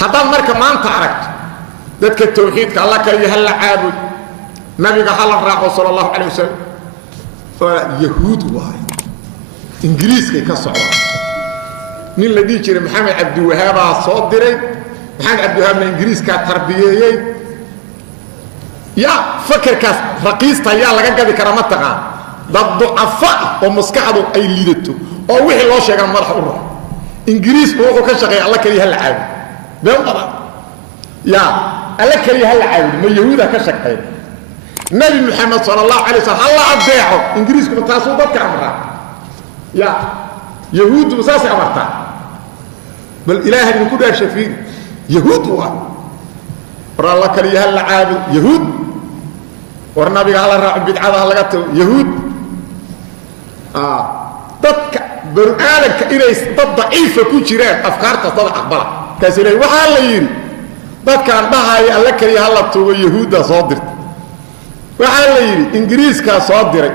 haddaan marka maanta aragto dadka tawxiidka alla kaliya hal la caabud nabiga hal raaco sallallahu alayhi wasallam yahuud waay ingiriiska ka socda nin la dhigi jiray maxamed cabdi wahaab soo diray maxamed cabdi wahaab ingiriiska tarbiyeeyay ya fakarkaas raqiista yaa laga gadi kara ma taqaan dad ducafa oo maskaxdu ay liidato oo wixii loo sheegay madax u raaco ingiriis wuxuu ka shaqeeyay alla kaliya hal caabud been qaba ya alla kaliya hal caabud ma yahuuda ka shaqeeyay nabi muhammad sallallahu alayhi wasallam alla adeeco ingiriisku taasoo dadka amra ya yahuud musaas amarta bal ilaahi min kudaa shafiir yahuud waa alla kaliya hal caabud yahuud war nabiga hal raac bidcada laga tago yahuud dadka bani'aadamka inay dad daciifa ku jiraan afkaarta dad aqbala kaasina waxa la yiri dadkan dhahay alla kaliya hal tago yahuuda soo dirtay waxa la yiri ingiriiska soo diray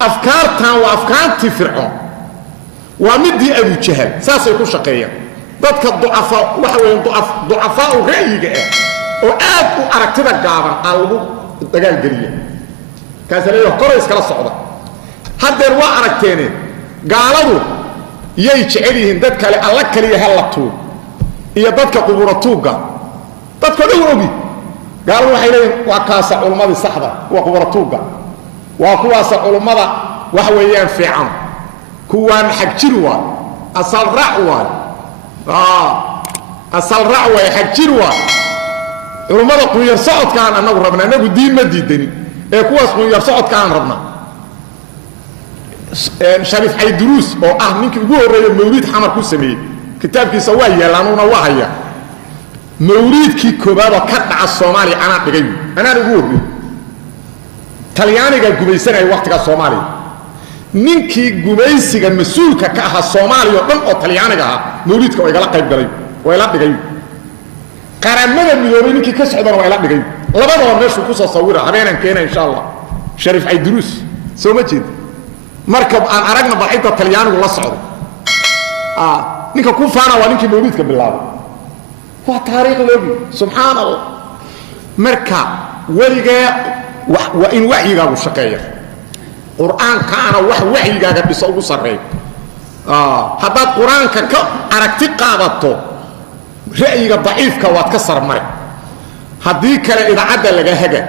afkaartan waa afkaanti fircoon waa midii abu jahal saasay ku shaqeeyaan dadka ducafa waxa weeyaan ducafa oo ra'yiga oo aad u aragtida gaaban aan lagu dagaal galiyo kaasaleeyo qorays kala socda hadeer waa aragteene gaaladu yay jecel yihiin dad kale alla kaliya hal tuug iyo dadka quburatuuga dadka dhow ogi gaaladu waxay leeyihiin waa kaasa culumada saxda waa quburatuuga waa kuwaas culumada wax weeyaan fiican kuwaan xaq jir waa asal raac waa asal raac waa xaq jir waa culumada ku yar socodkaan anagu rabnaa anagu diin ma diidani ee kuwaas ku yar socodkaan rabnaa sharif aydruus oo ninkii ugu horeeyay mawlid xamar ku sameeyay kitaabkiisa waa yeelaanuna waa haya mawlidkii koobaad ka dhaca Soomaaliya ana dhigay ana ugu horeeyay talyaaniga gumaysanay waqtiga Soomaaliya ninkii gumaysiga mas'uulka ka ah Soomaaliya dhan oo talyaaniga ah mawlidka way kala qayb galay way la dhigay qaramada midoobay ninkii ka socdana way la dhigay labadaba meeshu ku soo sawira habeenan keena insha Allah sharif aydruus soo ma jeed markab aan aragna baaxida talyaanigu la socdo ninka ku faana waa ninkii mawlidka bilaabay waa taariikh loobi subhanallah marka waliga wa in wahyiga shaqeeyo quraan kaana wax wahyiga dhiso ugu sareey hada quraanka ka aragti qaadato ra'yiga daciifka waad ka sarmare hadii kale idaacada laga haga